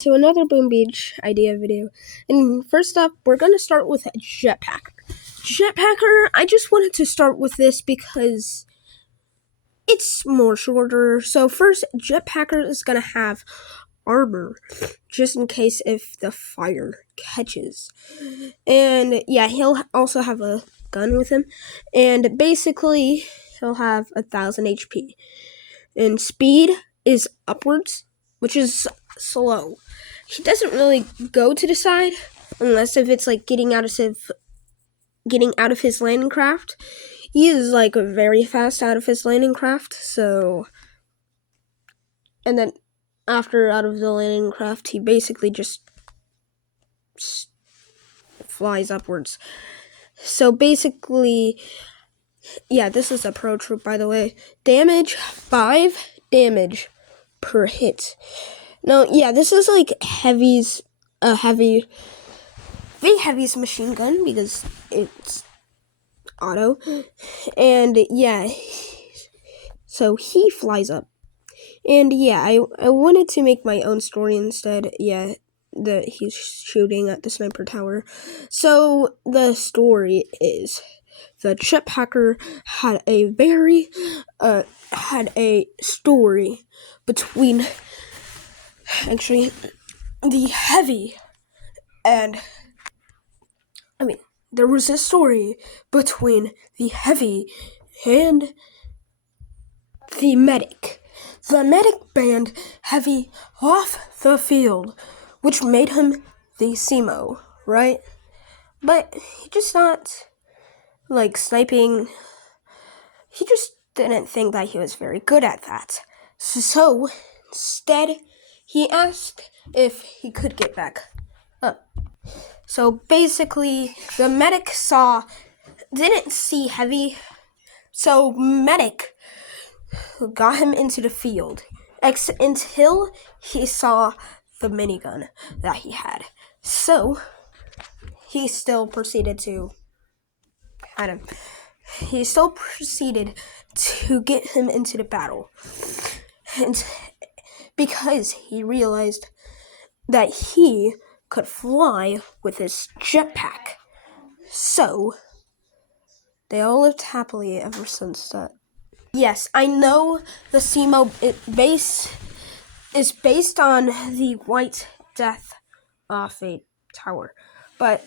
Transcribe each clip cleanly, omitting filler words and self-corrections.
To another Boom Beach idea video. And first up, we're going to start with a jetpacker. Jetpacker, I just wanted to start with this because it's more shorter. So first, jetpacker is going to have armor just in case if the fire catches. And yeah, he'll also have a gun with him. And basically, he'll have 1,000 HP. And speed is upwards, which is slow. He doesn't really go to the side unless if it's like getting out of his landing craft. He is like very fast out of his landing craft, so and then after out of the landing craft, he basically just flies upwards. So basically, yeah, this is a pro troop, by the way. Damage 5 damage per hit. Now, yeah, this is like heavy's machine gun because it's auto. And yeah, so he flies up. And yeah, I wanted to make my own story instead. Yeah, that he's shooting at the sniper tower. So the story is the jetpacker had a story between actually the heavy and there was a story between the heavy and the medic. The medic banned Heavy off the field, which made him the SEMO, right? But he just not like sniping. He just didn't think that he was very good at that. So instead, he asked if he could get back up. So basically, the medic didn't see Heavy, so medic got him into the field until he saw the minigun that he had. So he still proceeded to get him into the battle, and because he realized that he could fly with his jetpack. So they all lived happily ever since that. Yes, I know the SEMO is based on the White Death off a tower, but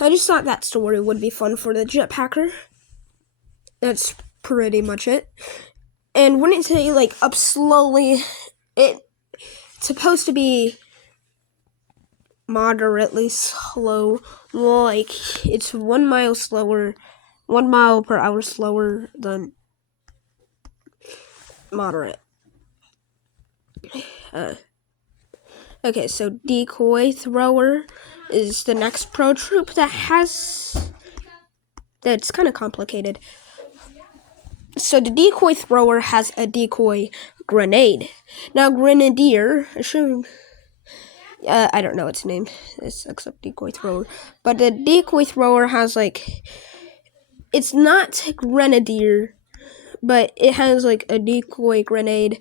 I just thought that story would be fun for the jetpacker. That's pretty much it. And when it's like up slowly, it's supposed to be moderately slow, like it's 1 mile per hour slower than moderate. Okay, so decoy thrower is the next pro troop that's kind of complicated. So the decoy thrower has a decoy grenade. Now grenadier, I don't know its name, except decoy thrower. But the decoy thrower has it's not grenadier, but it has like a decoy grenade.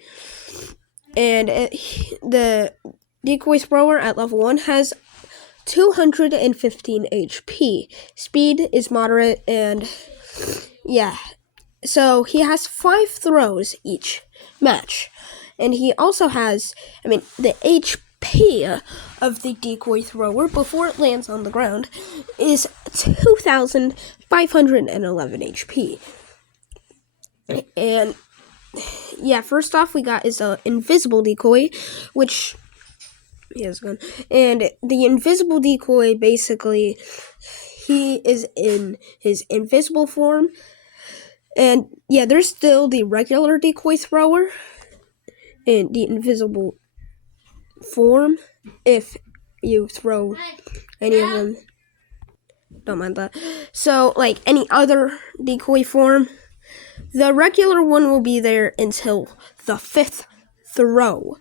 And the decoy thrower at level 1 has 215 HP. Speed is moderate, and yeah. So he has 5 throws each match. And he also has, the HP of the decoy thrower before it lands on the ground is 2,511 HP. And yeah, first off we got is a invisible decoy, which he has a gun. And the invisible decoy, basically, he is in his invisible form. And yeah, there's still the regular decoy thrower in the invisible form. If you throw any of them, don't mind that. So, like any other decoy form, the regular one will be there until the 5th throw.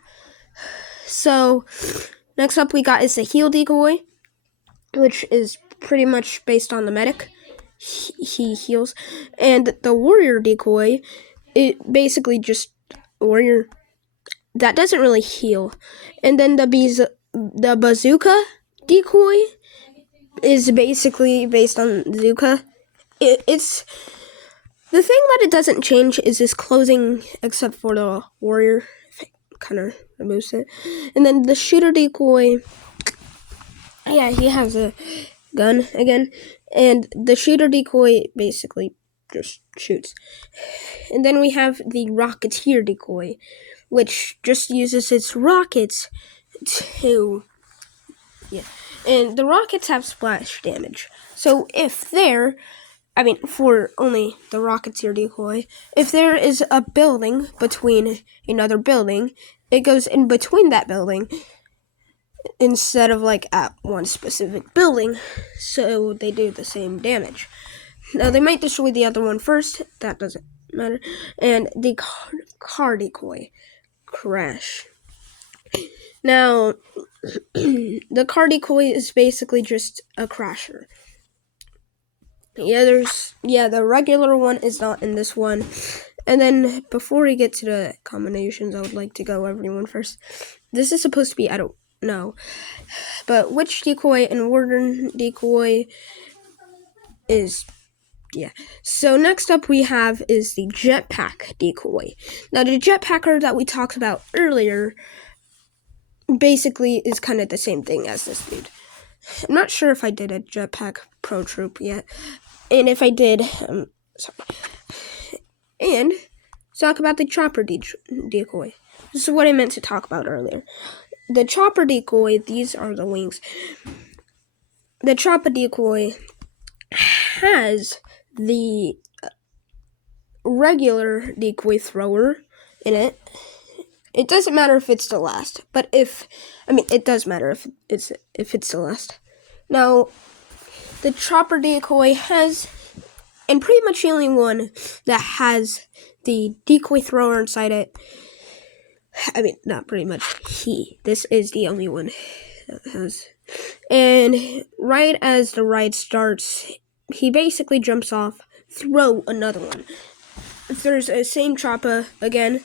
So, next up we got is the heal decoy, which is pretty much based on the medic. He heals. And the warrior decoy, it basically just warrior that doesn't really heal. And then the bazooka decoy is basically based on Zuka. It's the thing that it doesn't change is this closing, except for the warrior. Kind of removes it. And then the shooter decoy, yeah, he has a gun again, and the shooter decoy basically just shoots. And then we have the rocketeer decoy, which just uses its rockets to, and the rockets have splash damage. So if for only the rocketeer decoy, if there is a building between another building, it goes in between that building instead of like at one specific building, so they do the same damage. Now they might destroy the other one first, that doesn't matter. And the car decoy, crash. Now the car decoy is basically just a crasher. The regular one is not in this one. And then before we get to the combinations, I would like to go everyone first. This is supposed to be, I don't know, but witch decoy and warden decoy is, So next up we have is the jetpack decoy. Now the jetpacker that we talked about earlier basically is kind of the same thing as this dude. I'm not sure if I did a jetpack pro troop yet. And if I did, sorry. And talk about the chopper decoy. This is what I meant to talk about earlier. The chopper decoy, these are the wings. The chopper decoy has the regular decoy thrower in it. It doesn't matter if it's the last, but it does matter if it's the last. Now, the chopper decoy has, and pretty much the only one that has the decoy thrower inside it. Not pretty much. This is the only one that has. And right as the ride starts, he basically jumps off, throw another one. If there's a same chopper again,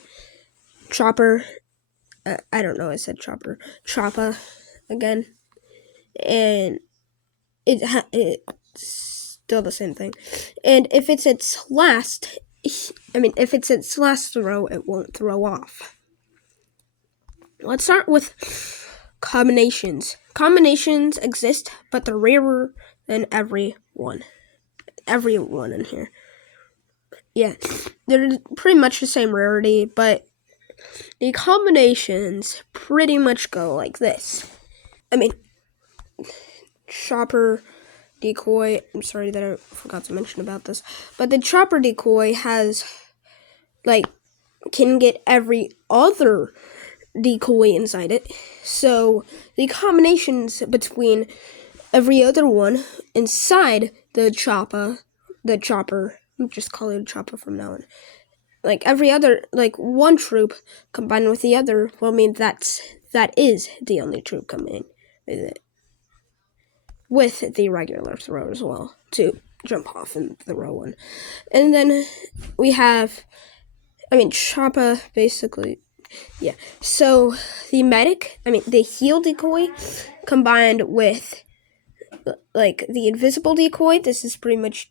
chopper, I don't know, I said chopper, chopper again, and it's still the same thing. And if it's its last throw, it won't throw off. Let's start with combinations. Combinations exist, but they're rarer than everyone in here. Yeah, they're pretty much the same rarity, but the combinations pretty much go like this. Chopper decoy, I'm sorry that I forgot to mention about this, but the chopper decoy can get every other decoy inside it. So the combinations between every other one inside the chopper, I'm just calling it a chopper from now on. Every other, one troop combined with the other will mean that is the only troop coming with it. With the regular throw as well, to jump off and throw one. And then we have, chopper, basically, yeah. So the medic, the heal decoy combined with, the invisible decoy, this is pretty much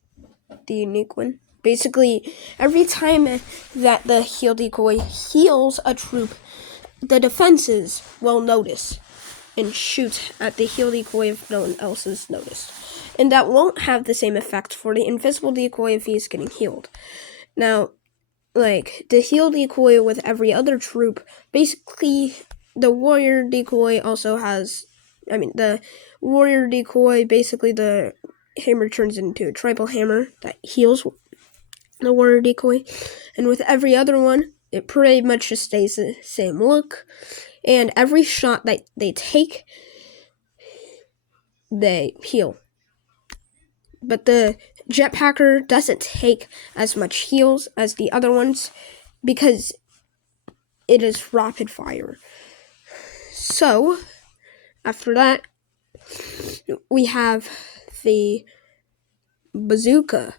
the unique one. Basically, every time that the heal decoy heals a troop, the defenses will notice and shoot at the heal decoy if no one else is noticed. And that won't have the same effect for the invisible decoy if he's getting healed. Now, the heal decoy with every other troop, basically the warrior decoy also has, the warrior decoy, basically the hammer turns into a tribal hammer that heals the warrior decoy. And with every other one, it pretty much just stays the same look. And every shot that they take, they heal. But the jetpacker doesn't take as much heals as the other ones because it is rapid fire. So, after that, we have the bazooka.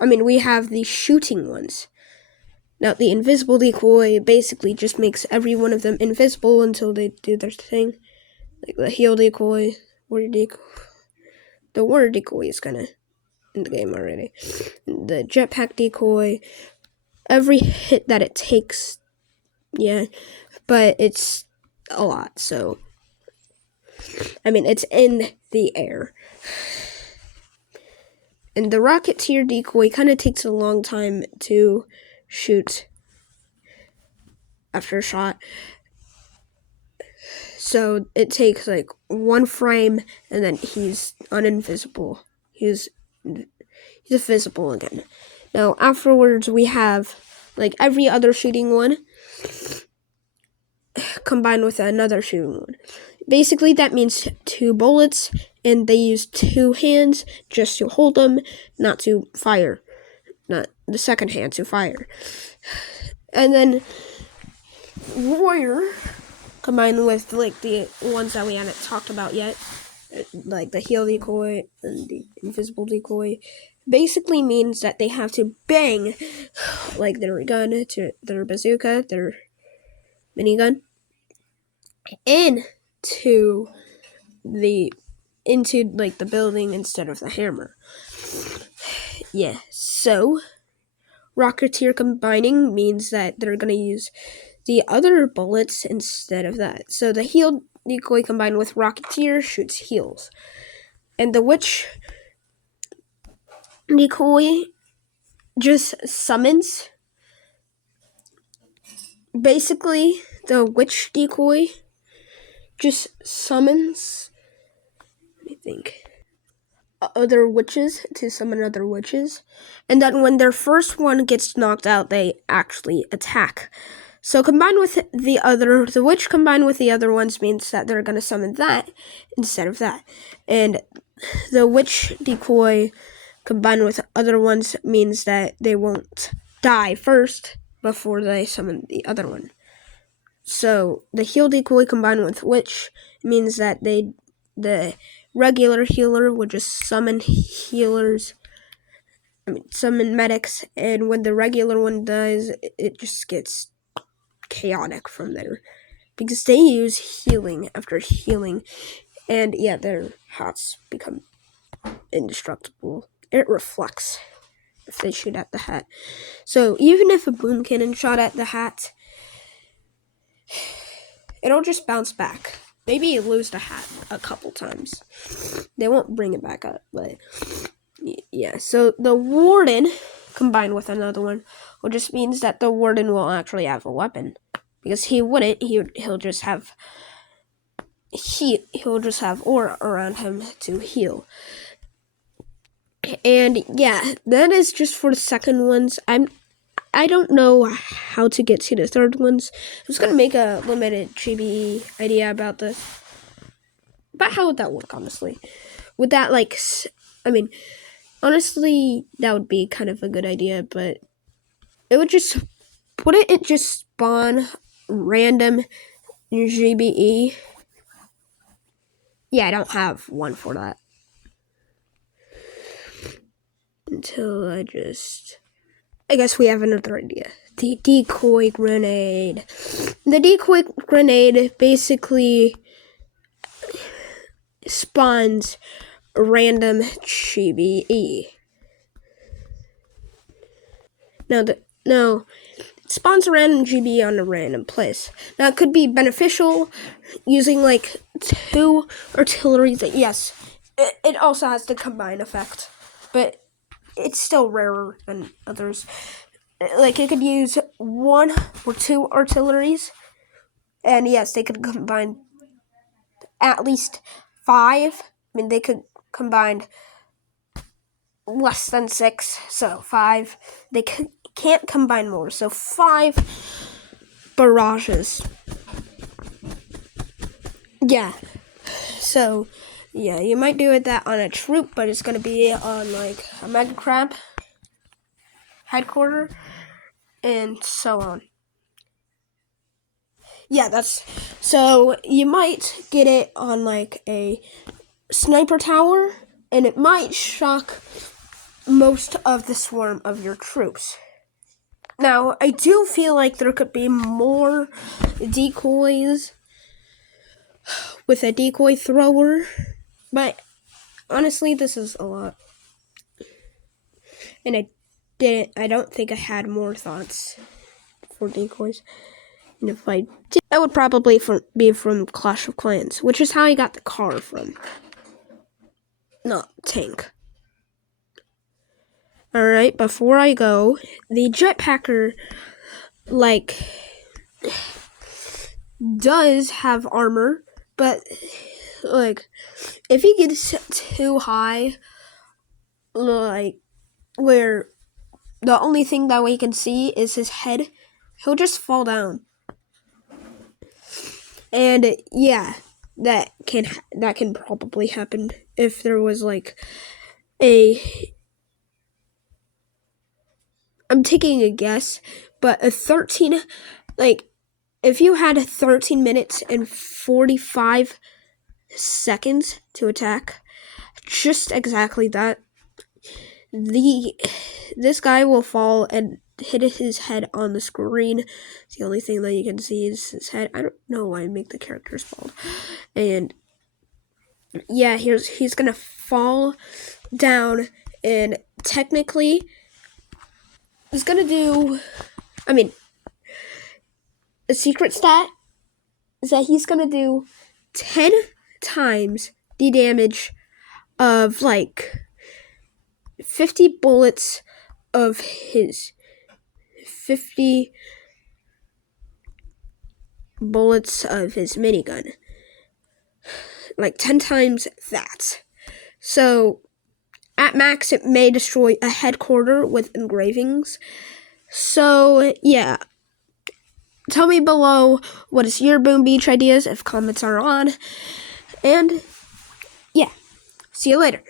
We have the shooting ones. Now, the invisible decoy basically just makes every one of them invisible until they do their thing. Like the heal decoy, water decoy. The water decoy is kind of in the game already. The jetpack decoy, every hit that it takes, yeah, but it's a lot, so I mean, it's in the air. And the Rocketeer decoy kind of takes a long time to shoot after a shot. So it takes like one frame and then he's uninvisible. He's invisible again. Now afterwards we have like every other shooting one combined with another shooting one. Basically that means 2 bullets, and they use 2 hands just to hold them, not to fire. Not the second hand to fire. And then Warrior, combined with like the ones that we haven't talked about yet, like the heal decoy and the invisible decoy, basically means that they have to bang like their gun to their bazooka, their minigun, into like the building instead of the hammer. Yeah, so Rocketeer combining means that they're gonna use the other bullets instead of that. So the heal decoy combined with Rocketeer shoots heals. And the witch decoy just summons. Basically, the witch decoy just summons, let me think, other witches to summon other witches. And then when their first one gets knocked out, they actually attack. So combined with the witch combined with the other ones means that they're going to summon that instead of that. And the witch decoy combined with other ones means that they won't die first before they summon the other one. So the heal decoy combined with witch means that the regular healer would just summon summon medics, and when the regular one dies, it just gets chaotic from there. Because they use healing after healing, and yeah, their hats become indestructible. It reflects if they shoot at the hat. So even if a boom cannon shot at the hat, it'll just bounce back. Maybe you lose the hat a couple times. They won't bring it back up, but yeah. So the warden combined with another one, which just means that the warden will actually have a weapon. Because he wouldn't, he'll just have aura around him to heal. And yeah, that is just for the second ones. I don't know how to get to the third ones. I was gonna make a limited GB idea about this. But how would that work, honestly? Would that honestly, that would be kind of a good idea, but wouldn't it just spawn random GBE? Yeah, I don't have one for that. I guess we have another idea. The decoy grenade. The decoy grenade basically spawns random GBE. Now, it spawns a random GBE on a random place. Now, it could be beneficial using like 2 artilleries. Yes, it also has the combine effect, but it's still rarer than others. Like, it could use 1 or 2 artilleries, and yes, they could combine at least 5. They could combine less than 6, so 5. They can't combine more, so 5 barrages. Yeah, so yeah, you might do that on a troop, but it's gonna be on like a mega crab headquarters and so on. Yeah, so you might get it on like a sniper tower, and it might shock most of the swarm of your troops. Now, I do feel like there could be more decoys with a decoy thrower, but honestly, this is a lot. And I don't think I had more thoughts for decoys. And if I did, that would probably be from Clash of Clans, which is how I got the car from. Not tank. Alright, before I go, the jetpacker, does have armor, but, if he gets too high, where the only thing that we can see is his head, he'll just fall down. And, yeah, that can probably happen if there was, I'm taking a guess, but if you had 13 minutes and 45 seconds to attack, just exactly that, this guy will fall and hit his head on the screen. The only thing that you can see is his head. I don't know why I make the characters bald. And yeah, he's gonna fall down, and technically he's gonna do, a secret stat is that he's gonna do 10 times the damage of 50 bullets of his 50 bullets of his minigun. 10 times that. So at max it may destroy a headquarter with engravings. So yeah, tell me below what is your Boom Beach ideas if comments are on. And yeah, see you later.